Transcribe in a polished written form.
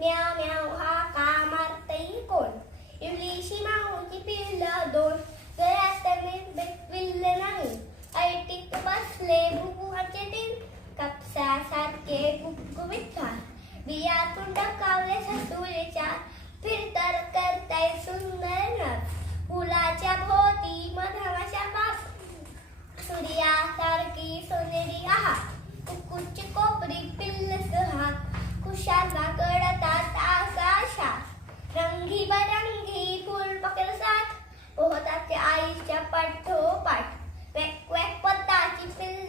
म्याव म्याव हा का मारतई कोण. इवलीशी माऊची पिल्लं दोन, गळ्यात विल्ल नाही. ऐटीत बसले बुबुहाचे तीन, कापसासारखे गुबगुबीत घाल. बियातून डकावले सटुले चार, फिरतर करताय सुंदर नाच. फुलाच्या भोवती मधमाशा बाप, सूर्यासारखी सोनेरी आहात. कुकूची कोपरी पिल्ल सुहाग, खुशाला गडतात आकाशात. रंगीबरंगी फुलपाखरं साथ, पोहतात आईच्या पाठोपाठ. क्वॅक क्वॅक पताची पिल्ल